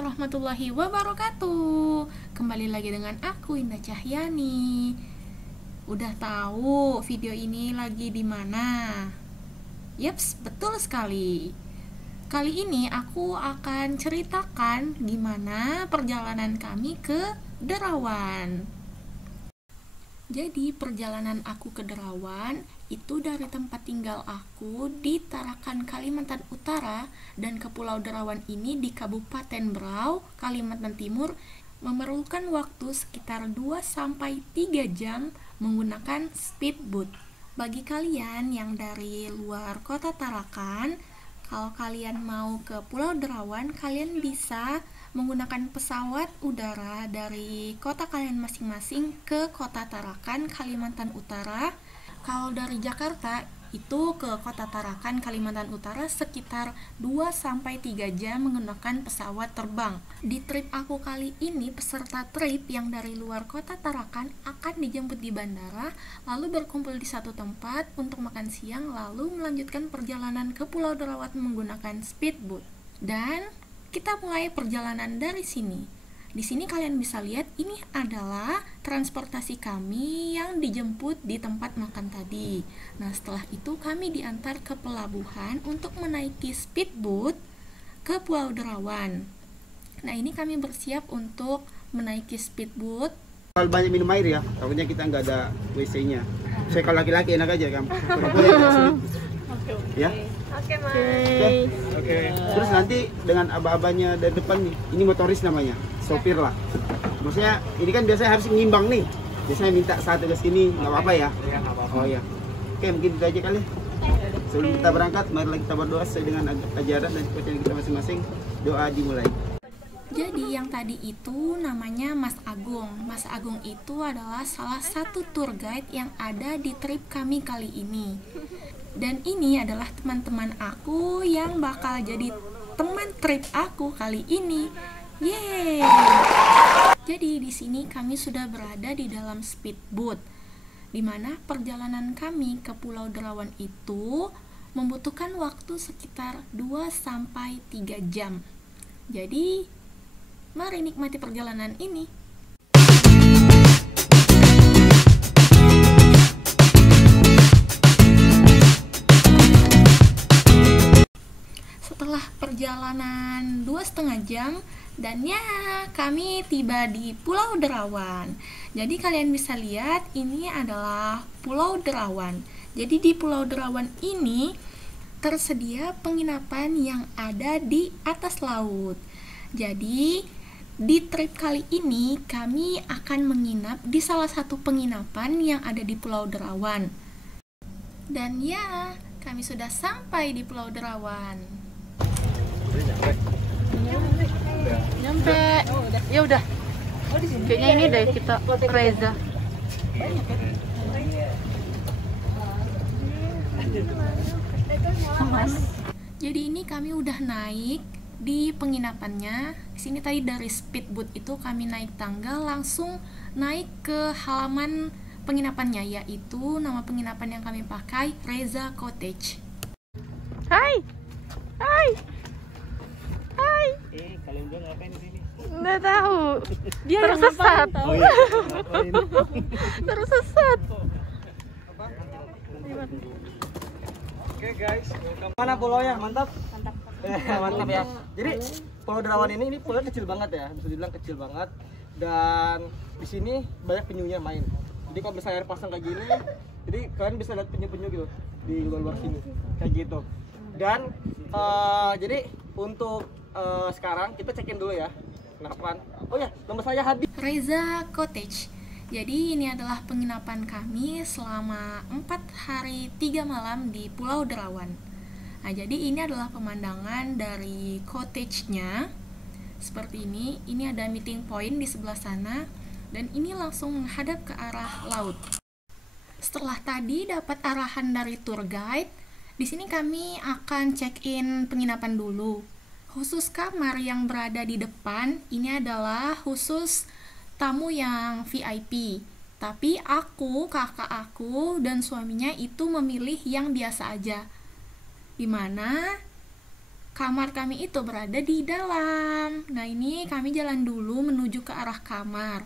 warahmatullahi wabarakatuh. Kembali lagi dengan aku Indah Cahyani. Udah tahu video ini lagi di mana? Yaps, betul sekali. Kali ini aku akan ceritakan gimana perjalanan kami ke Derawan. Jadi perjalanan aku ke Derawan itu dari tempat tinggal aku di Tarakan, Kalimantan Utara, dan ke Pulau Derawan ini di Kabupaten Berau, Kalimantan Timur, memerlukan waktu sekitar 2-3 jam menggunakan speedboat. Bagi kalian yang dari luar kota Tarakan, kalau kalian mau ke Pulau Derawan, kalian bisa menggunakan pesawat udara dari kota kalian masing-masing ke kota Tarakan, Kalimantan Utara. Kalau dari Jakarta itu ke kota Tarakan, Kalimantan Utara sekitar 2-3 jam menggunakan pesawat terbang. Di trip aku kali ini, peserta trip yang dari luar kota Tarakan akan dijemput di bandara, lalu berkumpul di satu tempat untuk makan siang, lalu melanjutkan perjalanan ke Pulau Derawan menggunakan speedboat. Dan kita mulai perjalanan dari sini. Di sini kalian bisa lihat ini adalah transportasi kami yang dijemput di tempat makan tadi. Nah, setelah itu kami diantar ke pelabuhan untuk menaiki speedboat ke Pulau Derawan. Nah, ini kami bersiap untuk menaiki speedboat. Kalau banyak minum air ya, takutnya kita nggak ada WC-nya. Saya kalau laki-laki enak aja kan. Oke. Ya. Oke, Mas. Oke. Terus nanti dengan aba-abanya dari depan nih, ini motoris namanya, sopir lah. Maksudnya ini kan biasanya harus mengimbang nih. Biasanya minta satu ke sini, nggak apa-apa ya? Iya, nggak apa-apa. Oh ya. Oke, mungkin itu aja kali. Sebelum kita berangkat, mari kita berdoa sesuai dengan ajaran dan kepercayaan kita masing-masing. Doa dimulai. Jadi yang tadi itu namanya Mas Agung. Mas Agung itu adalah salah satu tour guide yang ada di trip kami kali ini. Dan ini adalah teman-teman aku yang bakal jadi teman trip aku kali ini. Yeay! Jadi di sini kami sudah berada di dalam speedboat, di mana perjalanan kami ke Pulau Derawan itu membutuhkan waktu sekitar 2-3 jam. Jadi mari nikmati perjalanan ini. Setelah perjalanan 2,5 jam, dan ya kami tiba di Pulau Derawan. Jadi kalian bisa lihat ini adalah Pulau Derawan. Jadi di Pulau Derawan ini tersedia penginapan yang ada di atas laut. Jadi di trip kali ini kami akan menginap di salah satu penginapan yang ada di Pulau Derawan. Dan ya, kami sudah sampai di Pulau Derawan. Nyampe. Ya udah. Kayaknya ini deh kita Reza. Mas. Jadi ini kami udah naik di penginapannya. Di sini tadi dari speedboat itu kami naik tangga langsung naik ke halaman penginapannya, yaitu nama penginapan yang kami pakai Reza Cottage. Hai. Hai. Hai. Kalian berdua ngapain di sini? Nggak tahu. Dia Tersesat. Oh iya. Ngapain? Tersesat. Oke guys, welcome. Mana pulaunya? Mantap? Mantap. Mantap ya. Jadi Pulau Derawan ini pulau kecil banget ya, bisa dibilang kecil banget. Dan di sini banyak penyunya main. Jadi kalau misalnya air pasang kayak gini, jadi kalian bisa lihat penyu-penyu gitu di luar sini, kayak gitu. Dan jadi untuk sekarang kita cekin dulu ya. Kenapa? Oh ya, nomor saya Hadi. Reza Cottage. Jadi ini adalah penginapan kami selama 4 hari 3 malam di Pulau Derawan. Nah, jadi ini adalah pemandangan dari cottage-nya. Seperti ini. Ini ada meeting point di sebelah sana, dan ini langsung menghadap ke arah laut. Setelah tadi dapat arahan dari tour guide, di sini kami akan check-in penginapan dulu. Khusus kamar yang berada di depan, ini adalah khusus tamu yang VIP. Tapi aku, kakak aku, dan suaminya itu memilih yang biasa aja. Dimana Kamar kami itu berada di dalam. Nah, ini kami jalan dulu menuju ke arah kamar.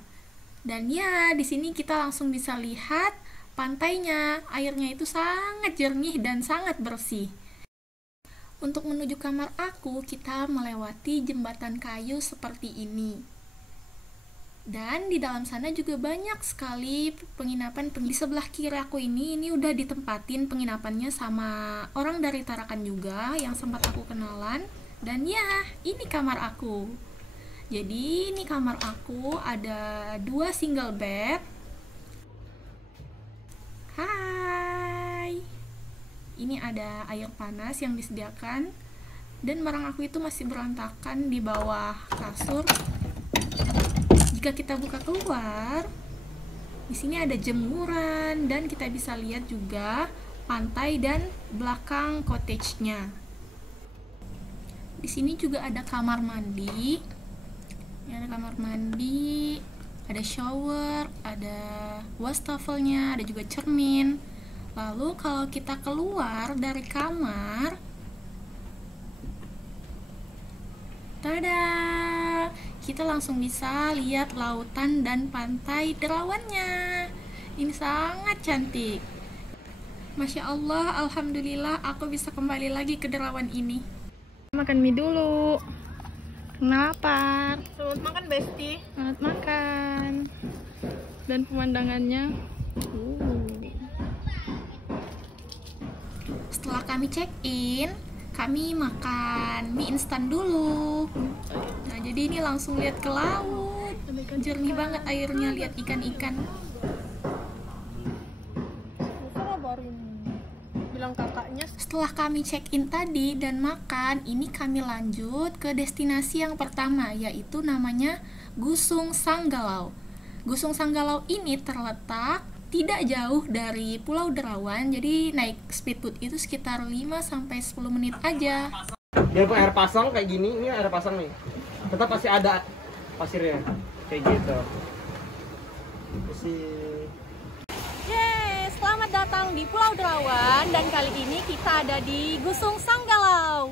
Dan ya, di sini kita langsung bisa lihat pantainya. Airnya itu sangat jernih dan sangat bersih. Untuk menuju kamar aku, kita melewati jembatan kayu seperti ini. Dan di dalam sana juga banyak sekali penginapan. Di sebelah kiri aku ini udah ditempatin penginapannya sama orang dari Tarakan juga yang sempat aku kenalan. Dan ya, ini kamar aku. Jadi ini kamar aku, ada 2 single bed. Hai. Ini ada air panas yang disediakan. Dan barang aku itu masih berantakan di bawah kasur. Jika kita buka keluar, di sini ada jemuran dan kita bisa lihat juga pantai dan belakang cottage-nya. Di sini juga ada kamar mandi. Ini ada kamar mandi, ada shower, ada wastafelnya, ada juga cermin. Lalu kalau kita keluar dari kamar, tada! Kita langsung bisa lihat lautan dan pantai Derawannya. Ini sangat cantik. Masya Allah, alhamdulillah aku bisa kembali lagi ke Derawan ini. Makan mie dulu. Kenapa? Selamat makan, Besti. Selamat makan. Dan pemandangannya. Setelah kami check-in, kami makan mie instan dulu. Nah, jadi ini langsung lihat ke laut. Jernih banget airnya, lihat ikan-ikan. Bilang kakaknya. Setelah kami check-in tadi dan makan, ini kami lanjut ke destinasi yang pertama, yaitu namanya Gusung Sanggalau. Gusung Sanggalau ini terletak tidak jauh dari Pulau Derawan, jadi naik speedboat itu sekitar 5-10 menit aja. Biarpun air pasang kayak gini, ini air pasang nih, tetap pasti ada pasirnya kayak gitu. Yeay, selamat datang di Pulau Derawan dan kali ini kita ada di Gusung Sanggalau.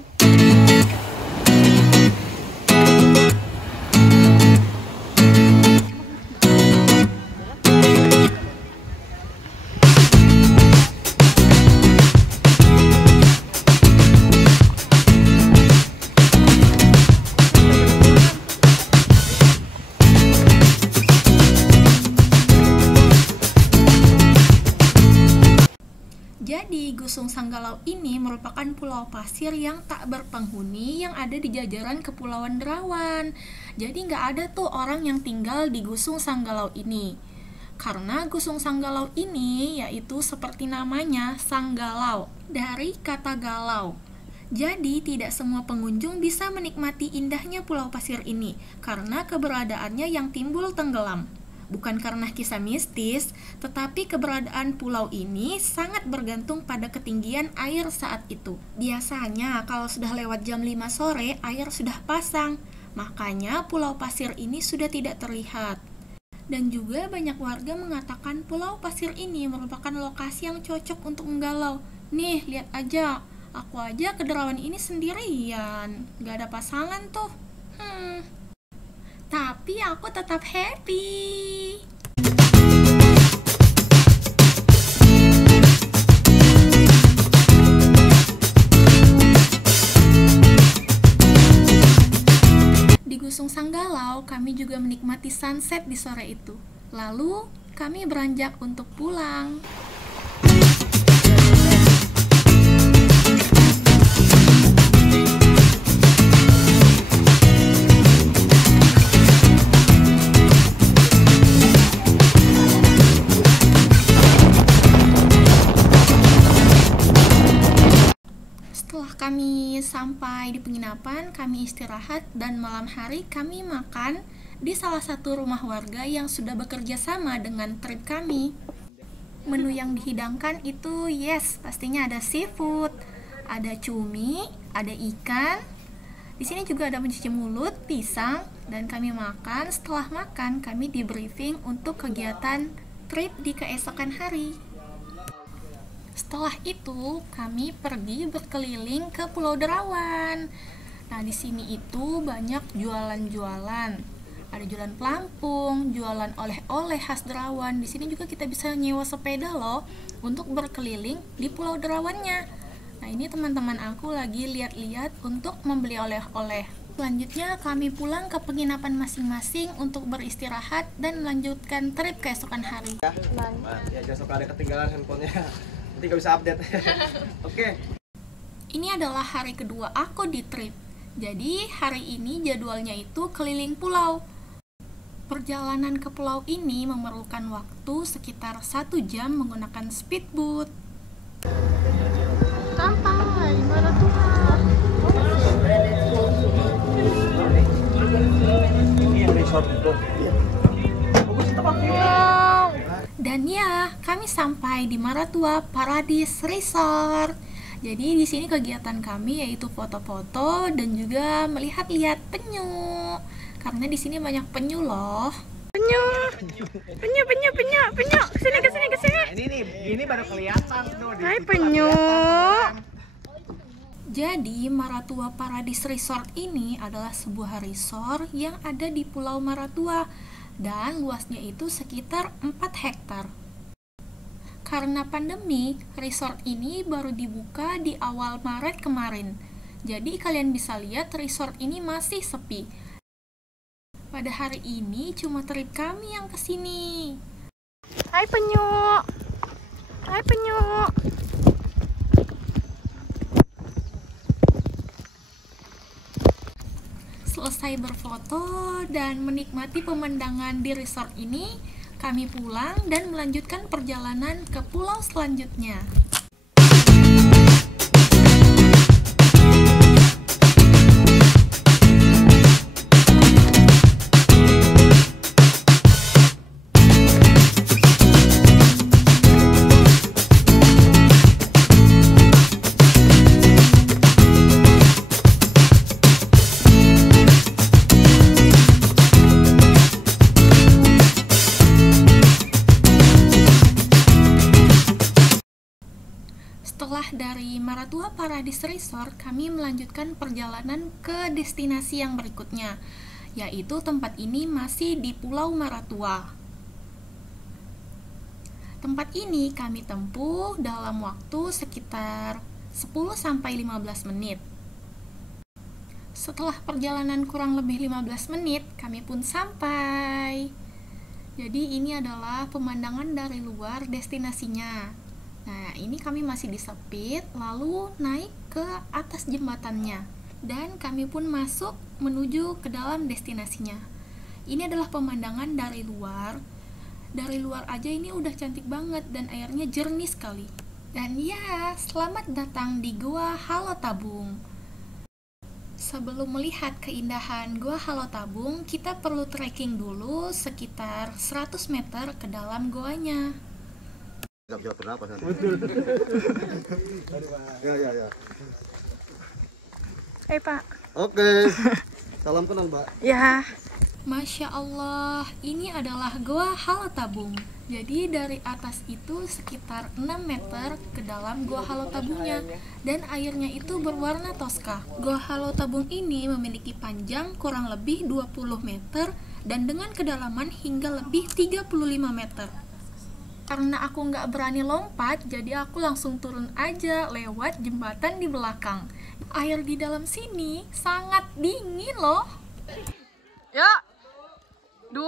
Jadi, Gusung Sanggalau ini merupakan pulau pasir yang tak berpenghuni yang ada di jajaran Kepulauan Derawan. Jadi nggak ada tuh orang yang tinggal di Gusung Sanggalau ini. Karena Gusung Sanggalau ini yaitu seperti namanya, Sanggalau, dari kata galau. Jadi tidak semua pengunjung bisa menikmati indahnya pulau pasir ini karena keberadaannya yang timbul tenggelam. Bukan karena kisah mistis, tetapi keberadaan pulau ini sangat bergantung pada ketinggian air saat itu. Biasanya kalau sudah lewat jam 5 sore, air sudah pasang. Makanya pulau pasir ini sudah tidak terlihat. Dan juga banyak warga mengatakan pulau pasir ini merupakan lokasi yang cocok untuk menggalau. Nih, lihat aja. Aku aja ke Derawan ini sendirian. Gak ada pasangan tuh. Tapi aku tetap happy. Di Gusung Sanggalau, kami juga menikmati sunset di sore itu. Lalu, kami beranjak untuk pulang. Kami sampai di penginapan, kami istirahat, dan malam hari kami makan di salah satu rumah warga yang sudah bekerja sama dengan trip kami. Menu yang dihidangkan itu pastinya ada seafood, ada cumi, ada ikan. Di sini juga ada pencuci mulut, pisang, dan kami makan. Setelah makan, kami di briefing untuk kegiatan trip di keesokan hari. Setelah itu, kami pergi berkeliling ke Pulau Derawan. Nah, di sini itu banyak jualan-jualan. Ada jualan pelampung, jualan oleh-oleh khas Derawan. Di sini juga kita bisa nyewa sepeda loh untuk berkeliling di Pulau Derawannya. Nah, ini teman-teman aku lagi lihat-lihat untuk membeli oleh-oleh. Selanjutnya kami pulang ke penginapan masing-masing untuk beristirahat dan melanjutkan trip keesokan hari. Ya, jangan suka ada ketinggalan handphonenya. Nanti nggak bisa update. Oke. Ini adalah hari kedua aku di trip. Jadi hari ini jadwalnya itu keliling pulau. Perjalanan ke pulau ini memerlukan waktu sekitar 1 jam menggunakan speedboat. Sampai Maratua. Wow. Dan ya, kami sampai di Maratua Paradise Resort. Jadi di sini kegiatan kami yaitu foto-foto dan juga melihat-lihat penyu. Karena di sini banyak penyu loh. Penyu. Kesini. Ini baru kelihatan tuh. Hai penyu. Jadi Maratua Paradise Resort ini adalah sebuah resort yang ada di Pulau Maratua dan luasnya itu sekitar 4 hektar. Karena pandemi, resort ini baru dibuka di awal Maret kemarin. Jadi kalian bisa lihat resort ini masih sepi. Pada hari ini cuma trip kami yang kesini. Hai penyu. Selesai berfoto dan menikmati pemandangan di resort ini, kami pulang dan melanjutkan perjalanan ke pulau selanjutnya. Setelah dari Maratua Paradise Resort, kami melanjutkan perjalanan ke destinasi yang berikutnya, yaitu tempat ini masih di Pulau Maratua. Tempat ini kami tempuh dalam waktu sekitar 10-15 menit. Setelah perjalanan kurang lebih 15 menit, kami pun sampai. Jadi ini adalah pemandangan dari luar destinasinya. Nah, ini kami masih di Sepit, lalu naik ke atas jembatannya. Dan kami pun masuk menuju ke dalam destinasinya. Ini adalah pemandangan dari luar. Dari luar aja ini udah cantik banget dan airnya jernih sekali. Dan ya, selamat datang di Gua Halotabung. Sebelum melihat keindahan Gua Halotabung, kita perlu trekking dulu sekitar 100 meter ke dalam goanya. Nggak bisa bernapas nanti. Betul. Ya. Hai Pak. Oke. Salam kenal, Mbak. Ya. Masya Allah, ini adalah Gua Halotabung. Jadi dari atas itu sekitar 6 meter ke dalam Gua Halotabungnya. Dan airnya itu berwarna toska. Gua Halotabung ini memiliki panjang kurang lebih 20 meter dan dengan kedalaman hingga lebih 35 meter. Karena aku nggak berani lompat, jadi aku langsung turun aja lewat jembatan di belakang. Air di dalam sini sangat dingin loh. Yuk. 2.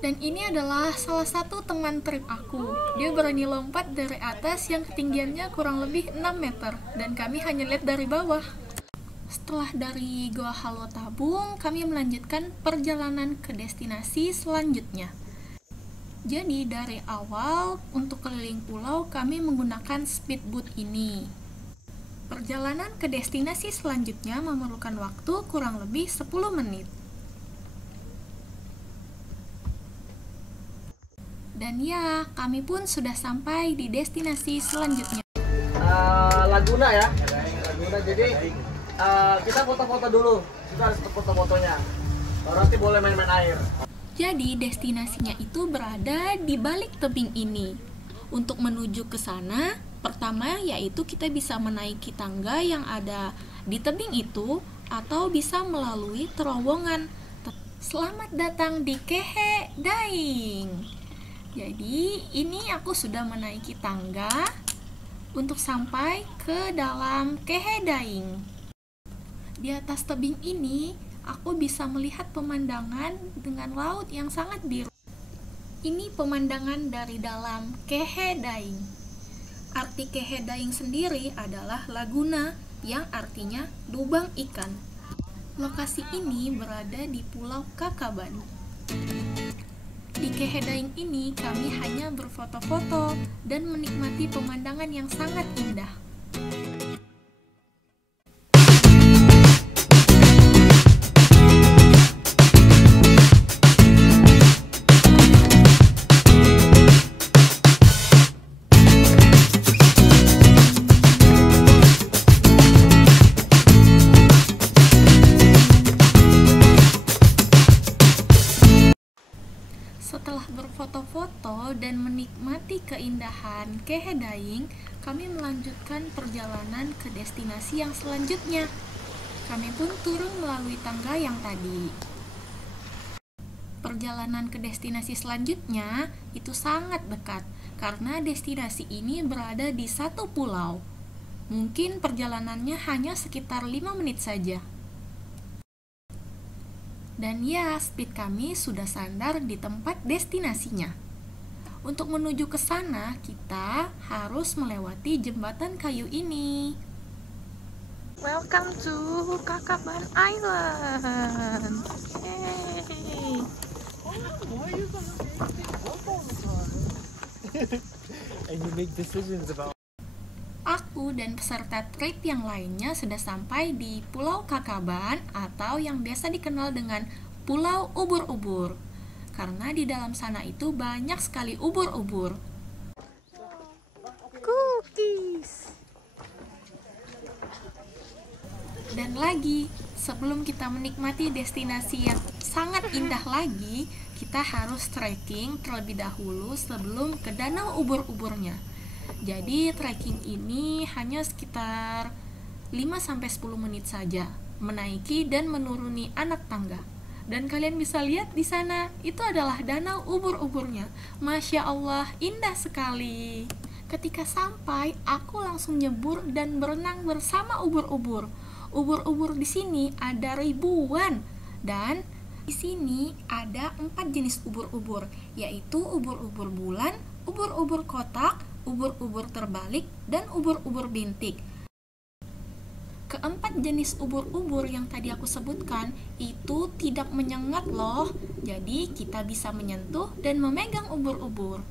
Dan ini adalah salah satu teman trip aku. Dia berani lompat dari atas yang ketinggiannya kurang lebih 6 meter. Dan kami hanya lihat dari bawah. Setelah dari Gua Halotabung, kami melanjutkan perjalanan ke destinasi selanjutnya. Jadi dari awal untuk keliling pulau kami menggunakan speedboat ini. Perjalanan ke destinasi selanjutnya memerlukan waktu kurang lebih 10 menit. Dan ya, kami pun sudah sampai di destinasi selanjutnya. Laguna ya. Laguna, jadi kita foto-foto dulu. Kita harus foto-fotonya. Baru nanti boleh main-main air. Jadi destinasinya itu berada di balik tebing ini. Untuk menuju ke sana, pertama yaitu kita bisa menaiki tangga yang ada di tebing itu atau bisa melalui terowongan. Selamat datang di Kehe Daing. Jadi ini aku sudah menaiki tangga untuk sampai ke dalam Kehe Daing. Di atas tebing ini aku bisa melihat pemandangan dengan laut yang sangat biru. Ini pemandangan dari dalam Kehe Daing. Arti Kehe Daing sendiri adalah laguna yang artinya lubang ikan. Lokasi ini berada di Pulau Kakaban. Di Kehe Daing ini kami hanya berfoto-foto dan menikmati pemandangan yang sangat indah. Setelah berfoto-foto dan menikmati keindahan Kehe Daing, kami melanjutkan perjalanan ke destinasi yang selanjutnya. Kami pun turun melalui tangga yang tadi. Perjalanan ke destinasi selanjutnya itu sangat dekat, karena destinasi ini berada di satu pulau. Mungkin perjalanannya hanya sekitar 5 menit saja. Dan ya, speed kami sudah sandar di tempat destinasinya. Untuk menuju ke sana, kita harus melewati jembatan kayu ini. Welcome to Kakaban Island. Yay. And you make decisions about. Aku dan peserta trip yang lainnya sudah sampai di Pulau Kakaban atau yang biasa dikenal dengan Pulau Ubur-Ubur. Karena di dalam sana itu banyak sekali ubur-ubur. Cookies. Dan lagi, sebelum kita menikmati destinasi yang sangat indah lagi, kita harus trekking terlebih dahulu sebelum ke danau ubur-uburnya. Jadi trekking ini hanya sekitar 5-10 menit saja, menaiki dan menuruni anak tangga. Dan kalian bisa lihat di sana, itu adalah danau ubur-uburnya. Masya Allah, indah sekali. Ketika sampai, aku langsung nyebur dan berenang bersama ubur-ubur. Ubur-ubur di sini ada ribuan, dan di sini ada 4 jenis ubur-ubur, yaitu ubur-ubur bulan, ubur-ubur kotak, ubur-ubur terbalik, dan ubur-ubur bintik. Keempat jenis ubur-ubur yang tadi aku sebutkan itu tidak menyengat loh, jadi kita bisa menyentuh dan memegang ubur-ubur.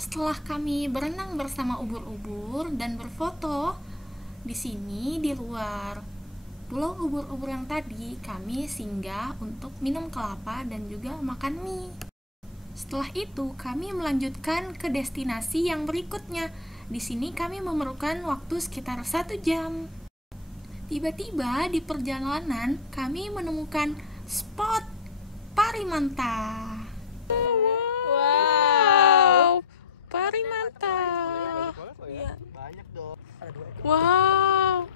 Setelah kami berenang bersama ubur-ubur dan berfoto, di sini di luar pulau ubur-ubur yang tadi kami singgah untuk minum kelapa dan juga makan mie. Setelah itu, kami melanjutkan ke destinasi yang berikutnya. Di sini kami memerlukan waktu sekitar 1 jam. Tiba-tiba di perjalanan, kami menemukan spot Parimanta. Wow. Parimanta. Banyak dong. Wow.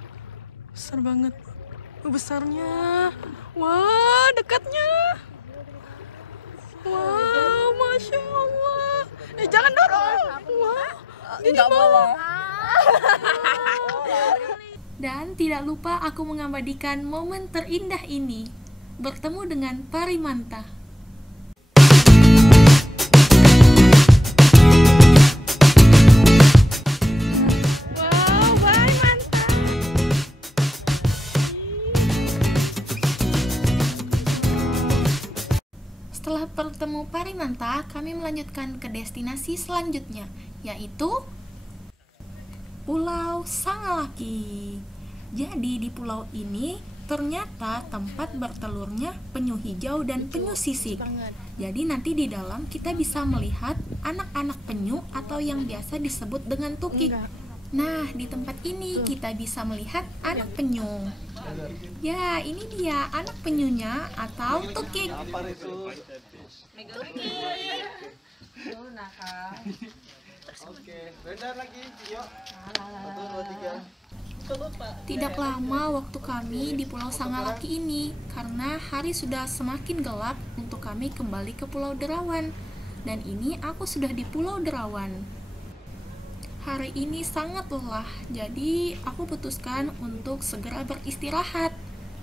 Besar banget. Besarnya. Wah, dekatnya. Wow, Masya Allah. Jangan dorong. Wah, Enggak boleh. Dan tidak lupa aku mengabadikan momen terindah ini, bertemu dengan Parimanta. wow, Parimanta. Setelah bertemu Parimanta, kami melanjutkan ke destinasi selanjutnya, yaitu Pulau Sangalaki. Jadi di pulau ini ternyata tempat bertelurnya penyu hijau dan penyu sisik. Jadi nanti di dalam kita bisa melihat anak-anak penyu atau yang biasa disebut dengan tukik. Nah, di tempat ini kita bisa melihat anak penyu. Ya, ini dia anak penyunya atau tukik. Oke, benar lagi video. 1, 2, 3. Tidak lama waktu kami di Pulau Sangalaki ini, karena hari sudah semakin gelap untuk kami kembali ke Pulau Derawan. Dan ini aku sudah di Pulau Derawan. Hari ini sangat lelah, jadi aku putuskan untuk segera beristirahat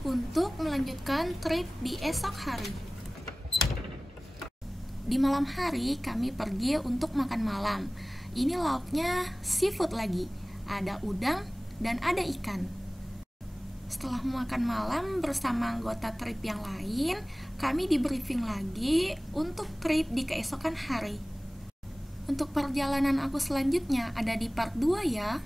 untuk melanjutkan trip di esok hari. Di malam hari kami pergi untuk makan malam. Ini lauknya seafood lagi, ada udang dan ada ikan. Setelah makan malam bersama anggota trip yang lain, kami di briefing lagi untuk trip di keesokan hari. Untuk perjalanan aku selanjutnya ada di part 2 ya.